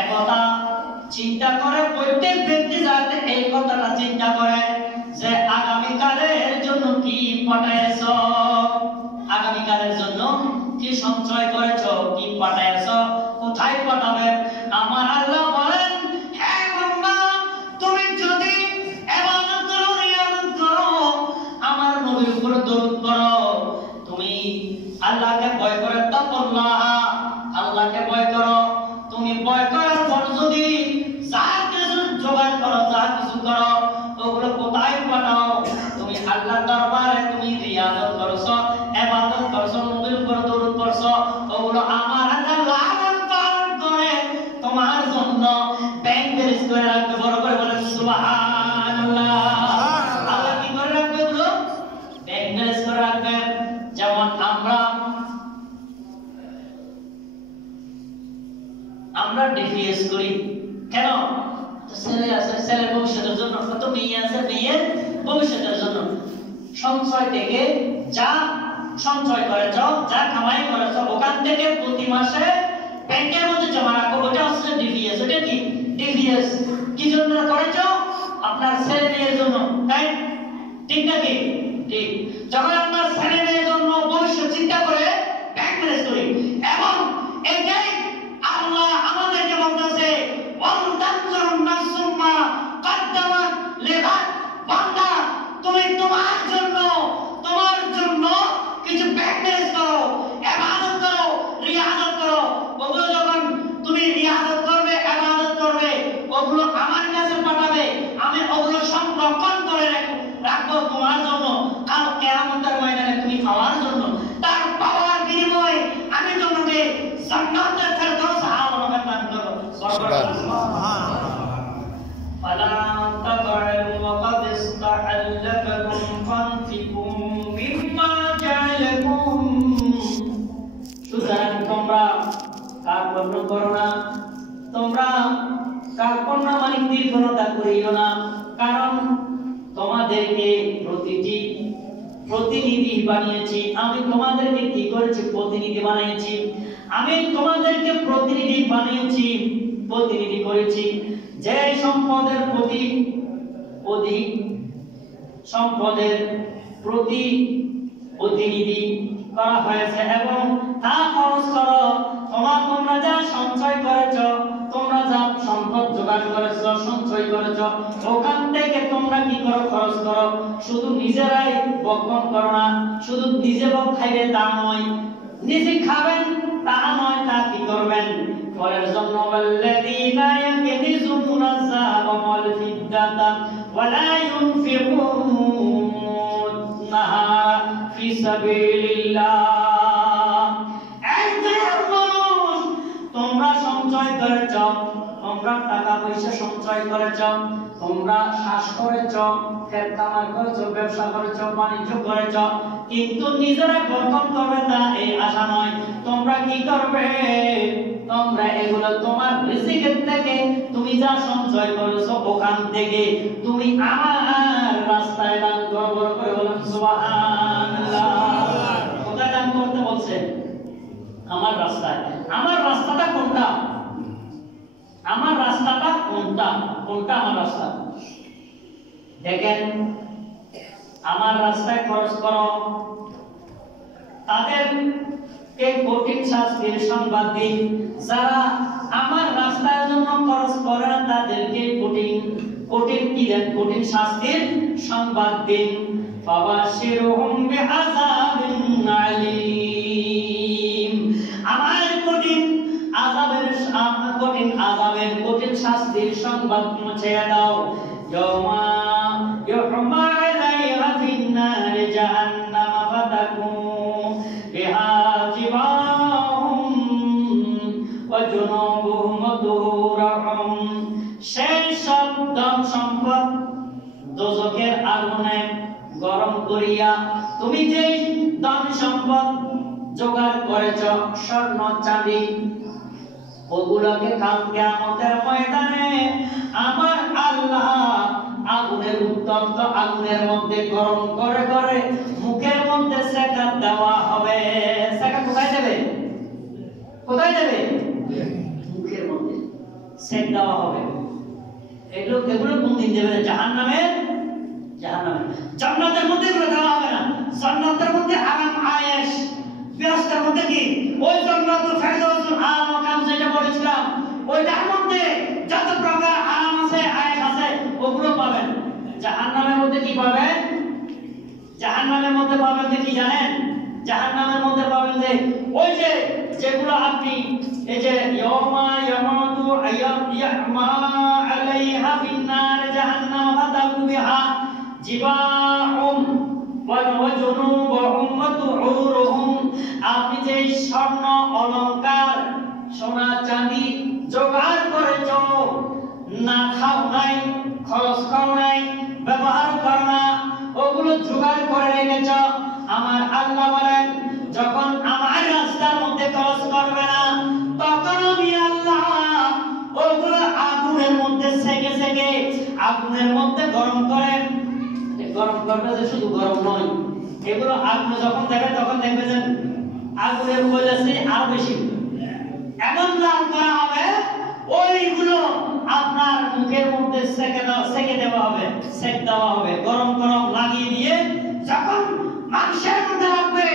একথা চিন্তা করে প্রত্যেক ব্যক্তি যাতে এই কথাটা চিন্তা করে যে আগামীকালের জন্য কি পাঠাইছ, আগামীকালের জন্য কি সঞ্চয় করেছ, কি পাঠাইছ, কোথায় পাঠাবে। আমার আল্লাহ বলেন, হে বান্দা, তুমি যদি ইবাদত করো, রিয়াজত করো, আমার নবীর উপর দরুদ পড়ো, তুমি আল্লাহকে ভয় করে তাকুল্লাহ, আল্লাহকে ভয় করো, তুমি ভয় করার পর যদি যা কিছু জোগাড় করো, যা কিছু করো, ওগুলো কোথায় পাঠাও, তুমি আল্লাহর দরবারে তুমি রিয়াজত করছো, ইবাদত করছো, নবীর উপর দরুদ পড়ছো, ওগুলো আমার আল্লাহ লালন পালন করে তোমার জন্য ব্যাংক ব্যালেন্স করে রাখবে। বড় করে বলেন সুবহানাল্লাহ। আল্লাহ কি করে রাখবে? ওগুলো ব্যাংক ব্যালেন্স করে রাখবে। যেমন আমরা ডিপিএস করি কেন? ছেলে আছে, ছেলের ভবিষ্যতের জন্য, কত মেয়ে আছে, মেয়ের ভবিষ্যতের জন্য। সঞ্চয় থেকে যা সঞ্চয় করেছ, যা কামাই করেছ, ওখান থেকে প্রতি মাসে ব্যাংকের মধ্যে জমা রাখো, ওটা হচ্ছে ডিপিএস। ওটা কি ডিপিএস? কি জন্য করেছ? আপনার ছেলে মেয়ের জন্য, তাই ঠিক নাকি? ঠিক। যখন আপনার ছেলে মেয়ের জন্য ভবিষ্যৎ চিন্তা করে ব্যাংক ম্যানেজ করি, এবং এটাই আল্লাহ আমাদেরকে বলতেছে, বান্দা, তুমি তোমার জন্য কিছু ব্যাংক ম্যানেজ করো, ইবাদত করো, রিয়াজত করো। ওগুলো যখন তুমি রিয়াজত করবে, ইবাদত করবে, ওগুলো আমার কাছে পাঠাবে, আমি ওগুলো সংরক্ষণ করে রাখবো তোমার জন্য, কাল কিয়ামতের ময়দানে তুমি পাওয়ার জন্য। তার পাওয়ার বিনিময়ে আমি তোমাকে জান্নাতের ফেরদাউস আরোহণ দান করব। সুবহানাল্লাহ। ফালা তাবআলু ওয়া ক্বাদ ইসতাহাল্লাকুম ফানফিকুম মিম্মা জাআলাকুম। সুতরাং তোমরা কার্পণ্য করো না, তোমরা কার্পণ্য মানে কৃপণতা করিও না, কারণ তোমাদেরকে প্রতিনিধি বানিয়েছি। আমি তোমাদেরকে কি করেছি? প্রতিনিধি বানিয়েছি। আমি তোমাদেরকে প্রতিনিধি বানিয়েছি, প্রতিনিধি করেছি। যে সম্পদের প্রতিনিধি করা হয়েছে এবং তা খরচ করো। তোমরা যা সঞ্চয় করেছ, তোমরা যা সম্পদ জোগাড় করেছ, সঞ্চয় করেছ, ওখান থেকে তোমরা কি করো? খরচ করো। শুধু নিজেরাই বক্ষণ করো না, শুধু নিজে বক খাইবে তা নয়, নিজে খাবেন তা নয়, তা কি করবেন? পরের জন্য ওয়াল্লাযীনা ইয়াকনিজুনা যাহাবা ওয়াল ফিদ্দাতা ওয়া লা ইউনফিকুনাহা ফি সাবিলিল্লাহ। তোমরা সঞ্চয় করেছ, তোমরা টাকা পয়সা সঞ্চয় করেছ, তোমরা শ্বাস করেছ, ক্ষেত খামার করেছ, ব্যবসা করেছ, বাণিজ্য করেছ, কিন্তু নিজেরা বর্তন করবে তা এই আশা নয়। তোমরা কি করবে? তোমরা এগুলো তোমার রিজিকের থেকে, তুমি যা সঞ্চয় করেছো ওখান থেকে তুমি আমার রাস্তায় দান করো। বড় করে বলেন সুবহানাল্লাহ। কোথায় দান করতে বলছে? আমার রাস্তায়। আমার রাস্তাটা কোনটা? আমার রাস্তাটা কোনটা? কোনটা আমার রাস্তা? দেখেন, আমার রাস্তায় খরচ করো, তাদেরকে কঠিন শাস্তির সংবাদ দিন। যারা আমার রাস্তার জন্য খরচ করে না, তাদেরকে কঠিন শাস্তির সংবাদ দিন। ফাবাশিরহুম বিআযাবিন আলীম। আমার কঠিন কঠিন শাস্তির সংবাদ পৌঁছে দাও। ইয়াউমা ইউহমা আলাইহা ফিন-নার জাহান্নাম ফাতাকুম বিহা জিবাহুম ওয়া জুনুবুহুম ওয়া দুহুরুহুম। সেই সব ধন সম্পদ দোজখের আগুনে গরম করিয়া তুমি যে ধন সম্পদ জোগাড় করেছ, স্বর্ণ চাঁদি, ওগুলোকে কাল কিয়ামতের ময়দানে আমার আল্লাহ আগুনের উত্তপ্ত আগুনের মধ্যে গরম করে করে মুখের মধ্যে সেকা দেওয়া হবে। সেকা কোথায় দেবে? কোথায় দেবে? মুখের সেক দেওয়া হবে। এগুলো কোন দিন দেবে? জাহান্নামে। জান্নাতের মধ্যে এগুলো দেওয়া হবে না। জান্নাতের মধ্যে আরাম আয়েশ, বেহেশতের মধ্যে কি ওই জান্নাতুল ফেরদাউসুল আলা মাকাম যেটা বলেছিলাম, ওইটার মধ্যে যত প্রকার আরাম আছে, আয়েশ আছে, ওগুলো পাবেন। জাহান্নামের মধ্যে কি পাবেন? জাহান্নামের মধ্যে পাবেন যে কি জানেন? জাহান্নামের মধ্যে পাবেন যে ওই যে যেগুলো আপনি এই যে ইয়ামা ইয়ামাদু ইয়ামা আলাইহা ফিন্নার জাহান্নাম ফাতাকু বিহা জিবাহুম ওয়া জুনুবুহুম ওয়া তুউরুহুম। আপনি যে স্বর্ণ অলংকার, সোনা চাঁদি জোগাড় করেছ, না খাও নাই, খরচ করো নাই, ব্যবহার করো না, ওগুলো জোগাড় করে রেখেছ, আমার আল্লাহ বলেন যখন আমার রাস্তার মধ্যে খরচ করবে না, তখন আমি আল্লাহ ওগুলো আগুনের মধ্যে সেকে সেকে আগুনের মধ্যে গরম করে। গরম করবে যে শুধু গরম নয়, এগুলো আগুনে যখন দেবে তখন দেখবে যে আগুনের মধ্যে আরো বেশি এমন লাল করা হবে, ওইগুলো আপনার মুখের মধ্যে সেকে দেওয়া হবে, সেক দেওয়া হবে, গরম গরম লাগিয়ে দিয়ে যখন মাংসের মধ্যে রাখবে,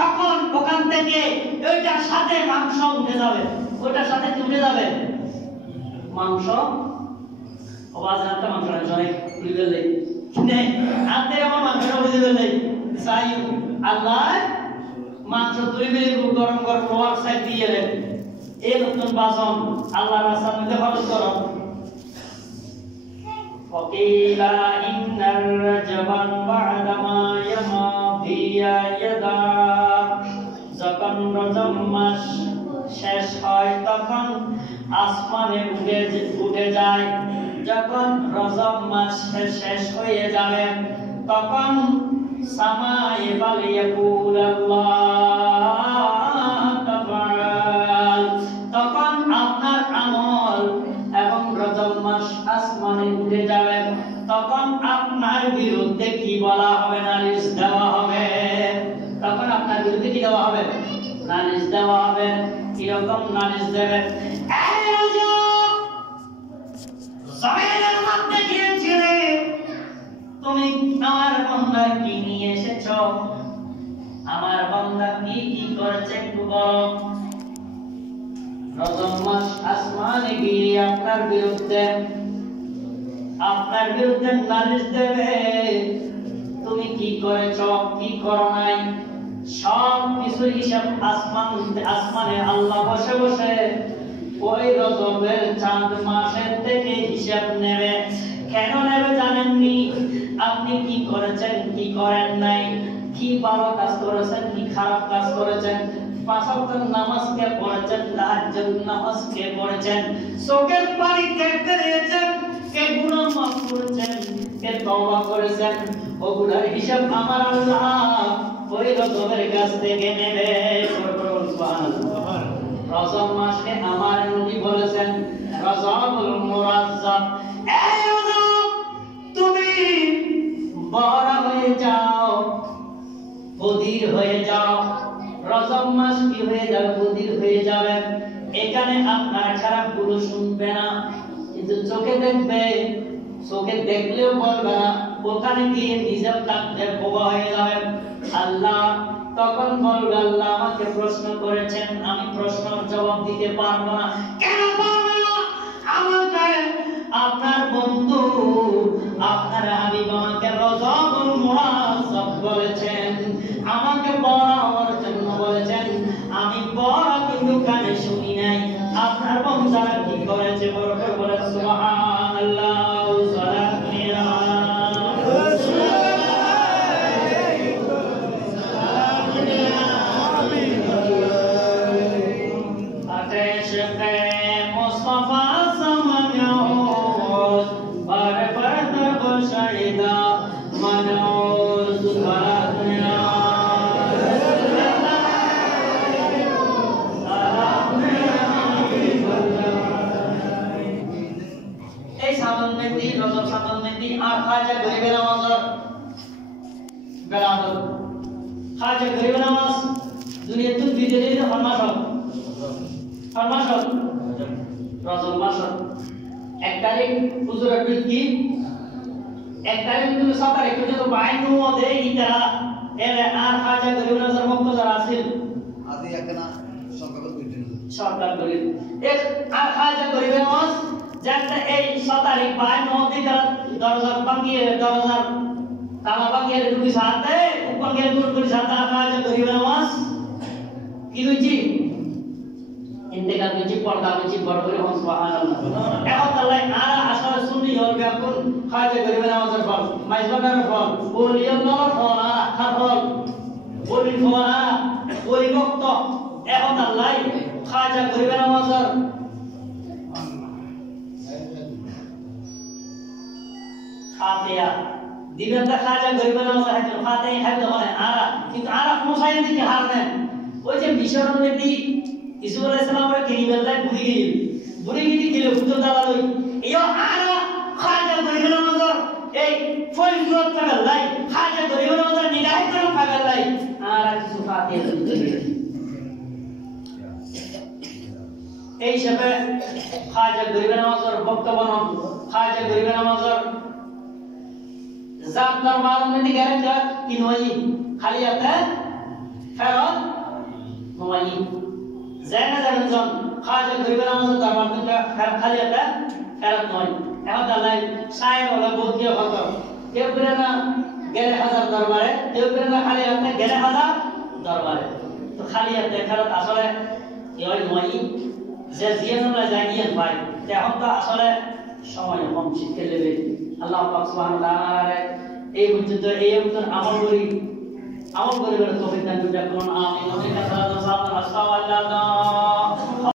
তখন ওখান থেকে ওইটার সাথে মাংস উঠে যাবে। ওইটার সাথে কি উঠে যাবে? মাংস। আওয়াজ আনতে মাংস না জনে উড়ে গেলে নেই, আনতে আমার মাংস উড়ে গেলে সাই আল্লাহ মাংস তৈরি করে গরম গরম লোয়ার সাইড দিয়ে দেন। এই নতুন বাসন আল্লাহ রাস্তার মধ্যে খরচ করো। ফকিলা ইন্নার রাজবান বা'দামা ইয়ামাদিয়া ইয়াদা। যখন রজব মাস শেষ হয় তখন আসমানে উঠে যায়। যখন রজব মাস শেষ হয়ে যাবে তখন সামায়ে ফালিয়াকুল আল্লাহ তাআল। তখন আপনার আমল এবং রজব মাস আসমানে উঠে যাবে, তখন আপনার বিরুদ্ধে কি বলা হবে? নালিশ দেওয়া হবে। তখন আপনার বিরুদ্ধে কি দেওয়া হবে? নালিশ দেওয়া হবে। কিরকম নালিশ দেবে? এই রজব, জমিনের মধ্যে গিয়েছিলে, তুমি আমার বান্দা কি নিয়ে এসেছো? আমার বান্দা কি কি করেছে একটু বলো। রজব মাস আসমানে গিয়ে আপনার বিরুদ্ধে নালিশ দেবে, তুমি কি করেছো, কি করো নাই, সব কিছু হিসাব আসমানে আল্লাহ বসে বসে ওই রজবের চাঁদ মাসের থেকে হিসাব নেবে। কেন নেবে জানেননি? আপনি কি করেছেন, কি করেন নাই, কি ভালো কাজ করেছেন, কি খারাপ কাজ করেছেন, পাঁচ ওয়াক্ত নামাজ কে পড়েছেন, তাহাজ্জুদ নামাজ কে পড়েছেন, চোখের পানি কে ফেলেছেন, কে গুনাহ মাফ করেছেন, কে তওবা করেছেন, ওগুলার হিসাব আমার আল্লাহ ওই রজবের কাছ থেকে নেবে। সুবহানাল্লাহ। রজব মাসে আমার নবী বলেছেন রজবুল মুরাজ্জাব। এই রজব, তুমি বড় হয়ে যাও, বধির হয়ে যাও। রজব মাস কি হয়ে যাবে? বধির হয়ে যাবে। এখানে আপনার খারাপ গুলো শুনবে না, কিন্তু চোখে দেখবে, চোখে দেখলেও বলবে না, ওখানে গিয়ে নিজের কাঁদতে বোবা হয়ে যাবে। আল্লাহ তখন বলবে, আল্লাহ আমাকে প্রশ্ন করেছেন, আমি প্রশ্নের জবাব দিতে পারবো না। কেন পারবে না? আমাকে আপনার বন্ধু, আপনার হাবিব আমাকে রজবুল মুরাজ্জাব বলেছেন, আমাকে বড় হওয়ার জন্য বলেছেন, আমি বড় কিন্তু কানে শুনি নাই। আপনার বংশারা কি করেছে? বড় করে বলেন সুবহানাল্লাহ। রজব মাস 1 তারিখ হুজুরের কি 1 তারিখ কিন্তু 7 তারিখ পর্যন্ত বাইনু দে ইতা এর আর খাজা গরিব নজর মুক্তজার আসিল আদি একনা সংখ্যা কইতেন সরকার গরিব এক আর খাজা গরিব নজ যাতে এই 7 তারিখ বাইনু দিটা দরজা বাঙ্গিয়ে দরজা তালা বাঙ্গিয়ে ঢুকি সাথে উপঙ্গে ঢুকি সাথে আর খাজা গরিব নজ কি হইছি ইন্তেকাল হইছি পর্দা হইছি বড় করে হন সুবহানাল্লাহ এখন আল্লাহ আর আসলে সুন্নি হল ব্যাকুল খাজা গরিব নজর ফল মাইজবানের ফল ওলিয়াল্লাহর ফল আর আখার ফল ওলি ফল আর ওলি ভক্ত এখন আল্লাহ খাজা গরিব নজর খাতিয়া দিবেন তা খাজা গরিব নজর হাতে খাতে হাতে মানে আরা কিন্তু আরা মুসাইন দিকে হার নেন ওই যে মিশরের নবী ইসু আলাইহিস সালামের কিরিবেলায় বুড়ি গিয়ে দিল ফুটো দালালই ইয়ো আরা খাজা গরিব নজর এই ফয়জুত পাগলাই খাজা গরিব নজর নিগাহ করে পাগলাই আরা কিছু খাতিয়া এই হিসাবে খাজা গরিব নজর বক্তব্য খাজা গরিব নজর জাত দরবার में दिखाया जा कि नोई खाली आता है फेरत नोई जैना जन खाजा गरीब नवाज दरबार में खाली आता है फेरत नोई এখন আল্লাহ সাহেব হলো বহুত কি হত কেউ করে না গেলে হাজার দরবারে কেউ করে না খালি আছে গেলে হাজার দরবারে তো খালি আছে ফেরত আসলে এই নয় যে জিয়ানলা জাগিয়ান ভাই এখন তো আসলে সময় কম শিখতে লেবে আল্লাহ পাক সুবহানাহু ওয়া তাআলা এই পর্যন্ত আমল করি আমল করে তৌফিক দান করুন আমিন ওয়া সাল্লাল্লাহু আলাইহি ওয়া সাল্লাম